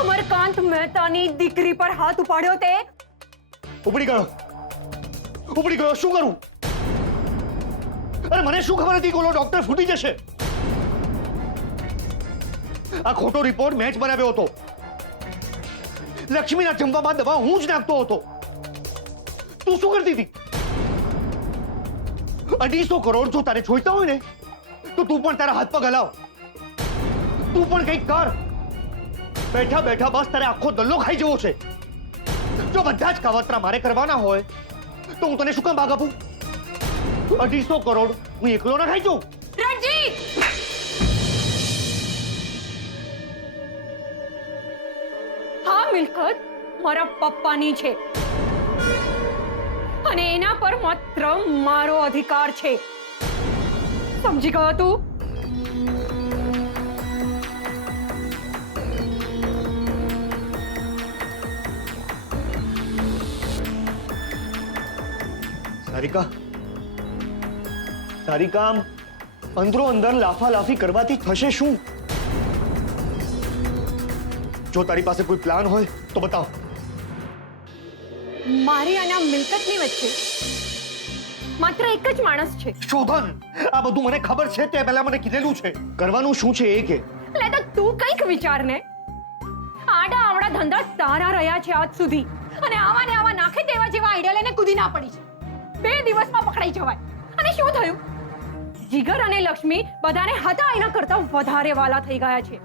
અમરકાંત મહેતાની દીકરી પર હાથ ઉપાડ્યો તે ઉપડી ગયો, ઉપડી ગયો. શું કરું? અરે મને શું ખબર હતી કે ઓલો ડોક્ટર ફૂટી જશે. આ ખોટો રિપોર્ટ મેં જ બનાવ્યો હતો. લક્ષ્મીના જમવામાં દવા હું જ નાખતો હતો. તું શું કરતી હતી? 250 કરોડ જો તારે જોઈતા હોય ને તો તું પણ તારા હાથ પગ હલાવ. તું પણ કંઈક કર. બેઠા બેઠા બસ તારે આખો દલ્લો ખાઈ જવો છે. જો બધા જ કાવતરા મારે કરવાના હોય તો હું તને શું કામ ભાગ આપું? 250 કરોડ હું એકલો ના ખાઈ જાઉં. રણજીત! આ મિલકત મારા પપ્પાની છે અને એના પર માત્ર મારો અધિકાર છે. સમજી ગયો તું? સારિકા, સારિકા, અંદરો અંદર લાફાલાફી કરવાથી થશે શું? જો તારી પાસે કોઈ પ્લાન હોય તો બતાવ. મારી અને આ મિલકતની વચ્ચે માત્ર એક જ માણસ છે. શોધન, આ બધું મને ખબર છે. તે પહેલા મને કીધેલું છે. કરવાનું શું છે એ કે. લે તો તું કંઈક વિચાર ને. આડા આવડા ધંધા તારા રહ્યા છે આજ સુધી અને આવા ને આવા નાખે તેવા જેવા આઈડિયા લઈને કૂદી ના પડી છે. 2 દિવસમાં પકડાઈ જવાય. અને શું થયું? જીગર અને લક્ષ્મી બધાને હતા એના કરતા વધારે વાલા થઈ ગયા છે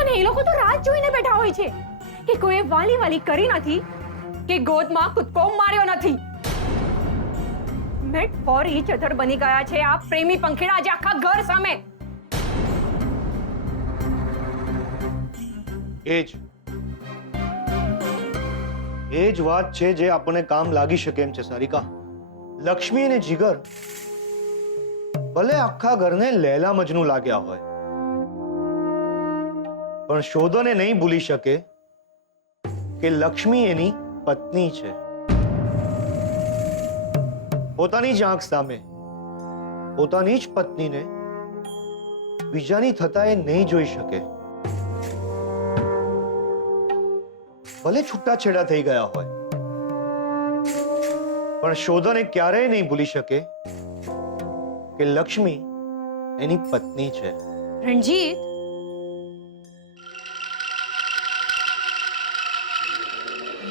અને એ લોકો તો રાત જોઈને બેઠા હોય છે કે કોઈ વાલી વાલી કરી નથી કે ગોદમાં કૂદકો માર્યો નથી. મેટ ફોર ઈચ અધર બની ગયા છે આ પ્રેમી પંખીડા આજે આખા ઘર સામે. એ જ વાત છે જે આપણને કામ લાગી શકે એમ છે સારિકા. લક્ષ્મી અને જીગર ભલે આખા ઘરને લૈલા મજનુ લાગ્યા હોય પણ શોધને નહીં ભૂલી શકે કે લક્ષ્મી એની પત્ની છે. પોતાની જ આંખ સામે પોતાની જ પત્નીને બીજાની થતા એ નહીં જોઈ શકે. ભલે છૂટાછેડા થઈ ગયા હોય પણ શોધને ક્યારેય નહીં ભૂલી શકે કે લક્ષ્મી એની પત્ની છે. રણજીત,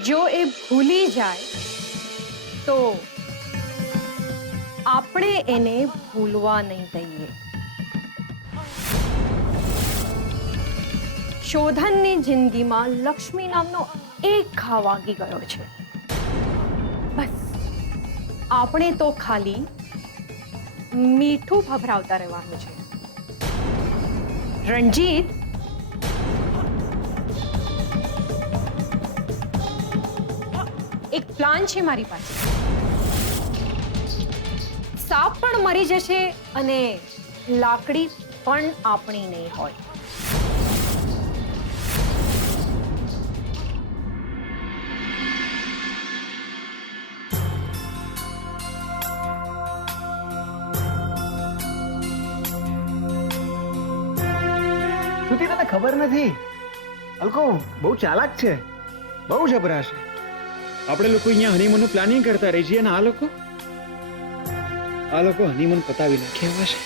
જો એ ભૂલી જાય તો આપણે એને ભૂલવા નહીં દઈએ. શોધનની જિંદગીમાં લક્ષ્મી નામનો એક ઘા વાગી ગયો છે. બસ આપણે તો ખાલી મીઠું ભભરાવતા રહેવાનું છે. રણજીત, એક પ્લાન છે મારી પાસે. સાપ પણ મરી જશે અને લાકડી પણ આપણી નહીં હોય. શ્રુતિ, તને ખબર નથી, અલ્કો બહુ ચાલાક છે, બહુ જબરા છે. આપણે લોકો અહીંયા હનીમૂનનું પ્લાનિંગ કરતા રહી છીએ અને આ લોકો હનીમૂન પતાવી નાખે એવા છે.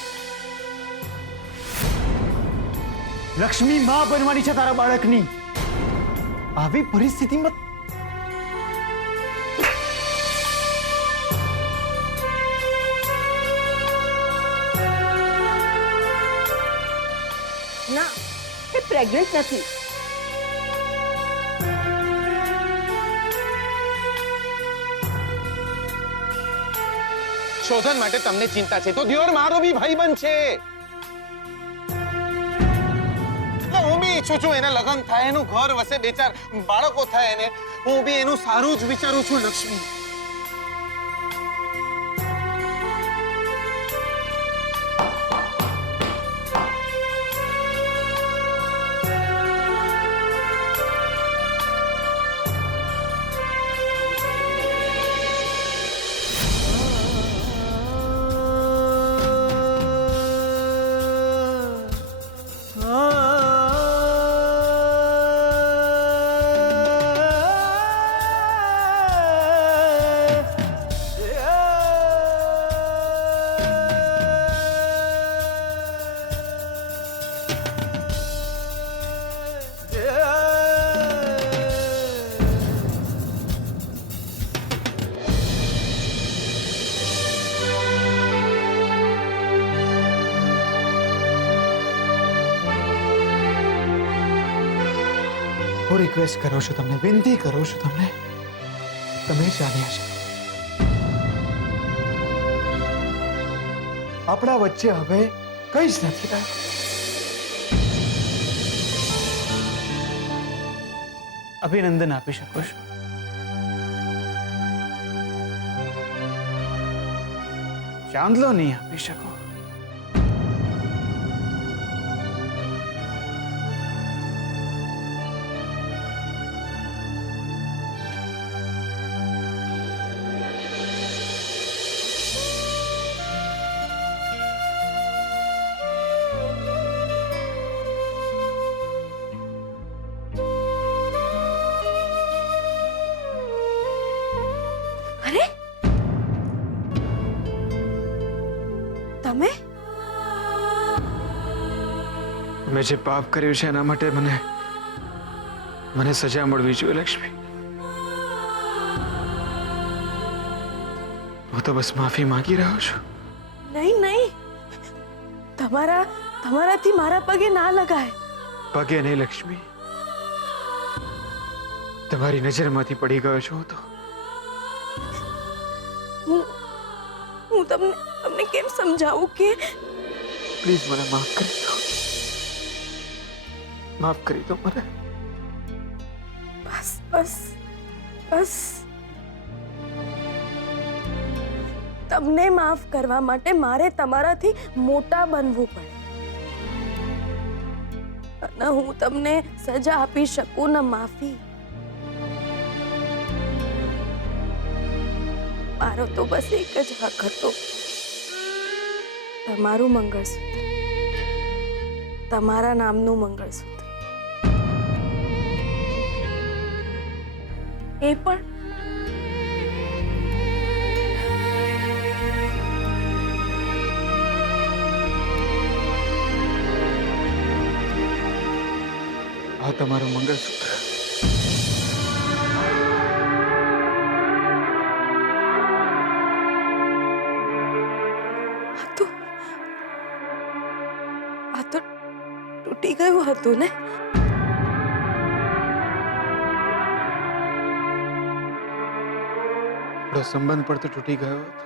લક્ષ્મી માં બનવાની છે તારા બાળકની. આવી પરિસ્થિતિમાં ના, એ પ્રેગ્નન્ટ નથી. શોધન માટે તમને ચિંતા છે તો દિયોર મારો બી ભાઈબંધ છે. હું બી ઈચ્છું છું એના લગ્ન થાય, એનું ઘર વસે, 2-4 બાળકો થાય એને. હું બી એનું સારું જ વિચારું છું. લક્ષ્મી, હું રિક્વેસ્ટ કરું છું તમને, વિનંતી કરું છું તમને, તમે ચાલ્યા જાઓ. આપણા વચ્ચે હવે કંઈ જ નથી રહ્યું. અભિનંદન આપી શકો છો. ચાંદલો નહીં આપી શકો. અરે તમે મેં જે પાપ કર્યું છે એના માટે મને સજા મળવી જોઈએ લક્ષ્મી. હું તો બસ માફી માંગી રહ્યો છું. નહીં નહીં તમારાથી મારા પગે ના લગાય. પગે નહીં લક્ષ્મી, તમારી નજરમાંથી પડી ગયો છું હું તો. હું તમને કેમ સમજાવું કે પ્લીઝ મને માફ કરી દો. માફ કરી દો મને. બસ બસ બસ તમને માફ કરવા માટે મારે તમારાથી મોટા બનવું પડે, અને હું તમને સજા આપી શકું ને માફી. મારો તો બસ એક જ હક હતો, તમારું મંગળસૂત્ર, તમારા નામનું મંગળસૂત્ર. એ પણ આ તમારું મંગળસૂત્ર. આ તો તૂટી ગયું હતું ને. આપણો સંબંધ પણ તો તૂટી ગયો હતો.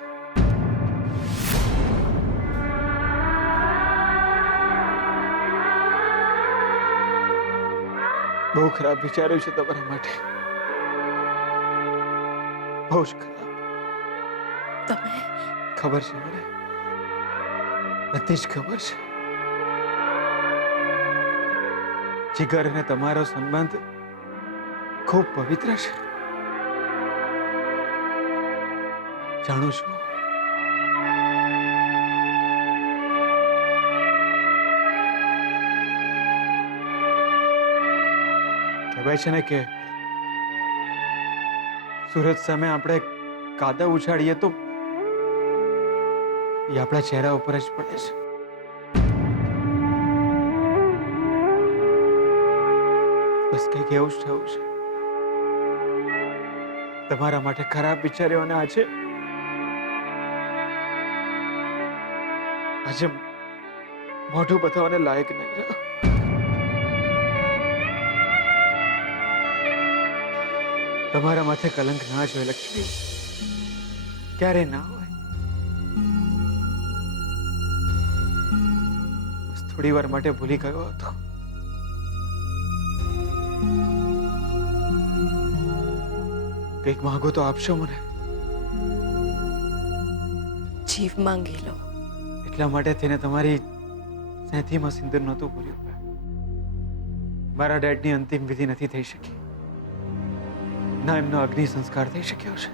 બહુ ખરાબ વિચાર્યું છે તમારા માટે, બહુ જ ખરાબ. તમે ખબર છે મને, બધી જ ખબર છે. જીગર અને તમારો સંબંધ ખૂબ પવિત્ર છે, જાણું છું. કહેવાય છે ને કે સૂરજ સામે આપણે કાદવ ઉછાળીએ તો એ આપણા ચહેરા ઉપર જ પડે છે. બસ કંઈક એવું જ થયું છે. તમારા માટે ખરાબ વિચાર્યો અને આજે મોઢું બતાવવાને લાયક નહીં રહ્યો. તમારા માથે કલંક ના જ હોય લક્ષ્મી, ક્યારે ના હોય. બસ થોડી વાર માટે ભૂલી ગયો હતો. કંઈક માંગો તો આપશો મને. જીવ માંગી લો. એટલા માટે થઈને તમારી સેથીમાં સિંદૂર નહોતું પૂર્યું. મારા ડેડની અંતિમ વિધિ નથી થઈ શકી, ના એમનો અગ્નિ સંસ્કાર થઈ શક્યો છે.